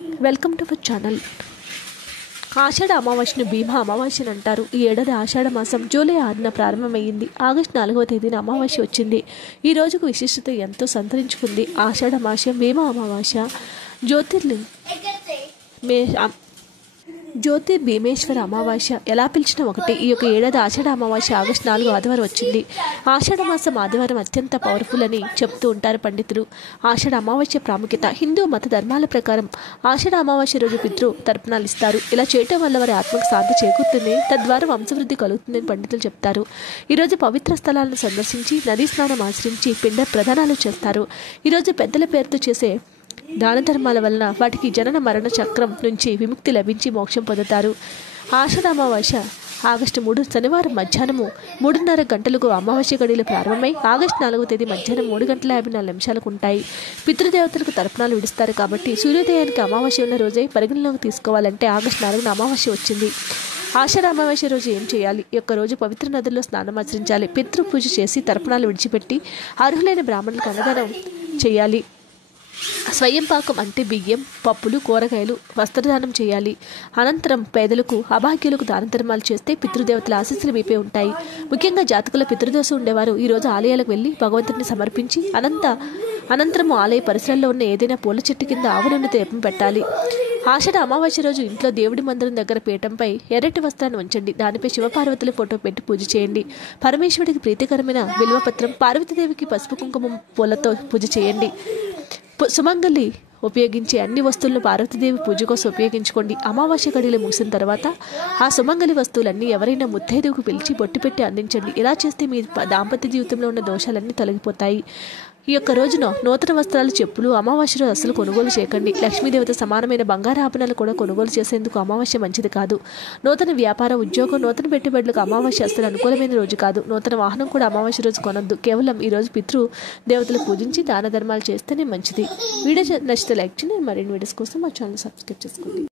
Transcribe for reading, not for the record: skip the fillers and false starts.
Welcome to our channel. ఆషాఢ అమావాస్యను భీమా అమావాస్యని అంటారు. ఈ ఏడాది ఆషాఢ మాసం జూలై 6న ప్రారంభమైంది. ఆగస్టు 4వ తేదీన అమావాస్య వచ్చింది. ఈ రోజుకు విశిష్టత ఎంతో సంతరించుకుంది. ఆషాఢ మాసం భీమా అమావాస్య జ్యోతి భీమేశ్వర అమావాస్య ఎలా పిలిచినా ఒకటి. ఈ యొక్క ఏడాది ఆషాఢ అమావాస్య ఆగస్టు 4 ఆదివారం వచ్చింది. ఆషాఢ మాసం ఆదివారం అత్యంత పవర్ఫుల్ అని చెప్తూ ఉంటారు పండితులు. ఆషాఢ అమావాస్య ప్రాముఖ్యత హిందూ మత ధర్మాల ప్రకారం ఆషాఢ అమావాస్య రోజు పితృ తర్పణాలు ఇస్తారు. ఇలా చేయటం వల్ల వారి ఆత్మకు శాంతి చేకూరుతుంది, తద్వారా వంశవృద్ధి కలుగుతుందని పండితులు చెప్తారు. ఈరోజు పవిత్ర స్థలాలను సందర్శించి నదీ స్నానం ఆచరించి పిండ ప్రదానాలు చేస్తారు. ఈరోజు పెద్దల పేరుతో చేసే దాన ధర్మాల వలన వాటికి జనన మరణ చక్రం నుంచి విముక్తి లభించి మోక్షం పొందుతారు. ఆషాఢ అమావాస్య ఆగస్టు 3 శనివారం మధ్యాహ్నము 3:30 గంటలకు అమావాస్య గడియలు ప్రారంభమై ఆగస్టు 4వ తేదీ మధ్యాహ్నం 3:54 ఉంటాయి. పితృదేవతలకు తర్పణాలు విడుస్తారు కాబట్టి సూర్యోదయానికి అమావాస్య ఉన్న రోజే పరిగణలోకి తీసుకోవాలంటే ఆగస్టు 4న అమావాస్య వచ్చింది. ఆషాఢ అమావాస్య రోజు ఏం చేయాలి? ఈ యొక్క రోజు పవిత్ర నదుల్లో స్నానం ఆచరించాలి. పితృ పూజ చేసి తర్పణాలు విడిచిపెట్టి అర్హులైన బ్రాహ్మణులకు అన్నదానం చేయాలి. స్వయం పాకం అంటే బియ్యం, పప్పులు, కూరగాయలు వస్త్రదానం చేయాలి. అనంతరం పేదలకు అభాగ్యులకు దాన ధర్మాలు చేస్తే పితృదేవతల ఆశీస్సులు మీపై ఉంటాయి. ముఖ్యంగా జాతకుల పితృదోషం ఉండేవారు ఈరోజు ఆలయాలకు వెళ్ళి భగవంతుడిని సమర్పించి అనంతరం ఆలయ పరిసరాల్లో ఉన్న ఏదైనా పూల చెట్టు కింద ఆవులను దీపం పెట్టాలి. ఆషాఢ అమావాస్య రోజు ఇంట్లో దేవుడి మందిరం దగ్గర పీఠంపై ఎర్రటి వస్త్రాన్ని ఉంచండి. దానిపై శివపార్వతుల ఫోటో పెట్టి పూజ చేయండి. పరమేశ్వరుడికి ప్రీతికరమైన బిల్వపత్రం, పార్వతీదేవికి పసుపు కుంకుమ పూలతో పూజ చేయండి. సుమంగళి ఉపయోగించే అన్ని వస్తువులను పార్వతీదేవి పూజ కోసం ఉపయోగించుకోండి. అమావాస్య గడియలు ముగిసిన తర్వాత ఆ సుమంగళి వస్తువులన్నీ ఎవరైనా ముత్తైదువుకు పిలిచి బొట్టు పెట్టి అందించండి. ఇలా చేస్తే మీ దాంపత్య జీవితంలో ఉన్న దోషాలన్నీ తొలగిపోతాయి. ఈ యొక్క రోజున నూతన వస్త్రాలు, చెప్పులు అమావాస్య రోజు అసలు కొనుగోలు చేయకండి. లక్ష్మీదేవత సమానమైన బంగారు ఆభరణాలు కూడా కొనుగోలు చేసేందుకు అమావాస్య మంచిది కాదు. నూతన వ్యాపార, ఉద్యోగం, నూతన పెట్టుబడులకు అమావాస్య అసలు అనుకూలమైన రోజు కాదు. నూతన వాహనం కూడా అమావాస్య రోజు కొనొద్దు. కేవలం ఈ రోజు పితృ దేవతలు పూజించి దాన ధర్మాలు చేస్తేనే మంచిది. వీడియో నచ్చితే లైక్ చేయండి. మరిన్ని వీడియోస్ కోసం మా ఛానల్ సబ్స్క్రైబ్ చేసుకోండి.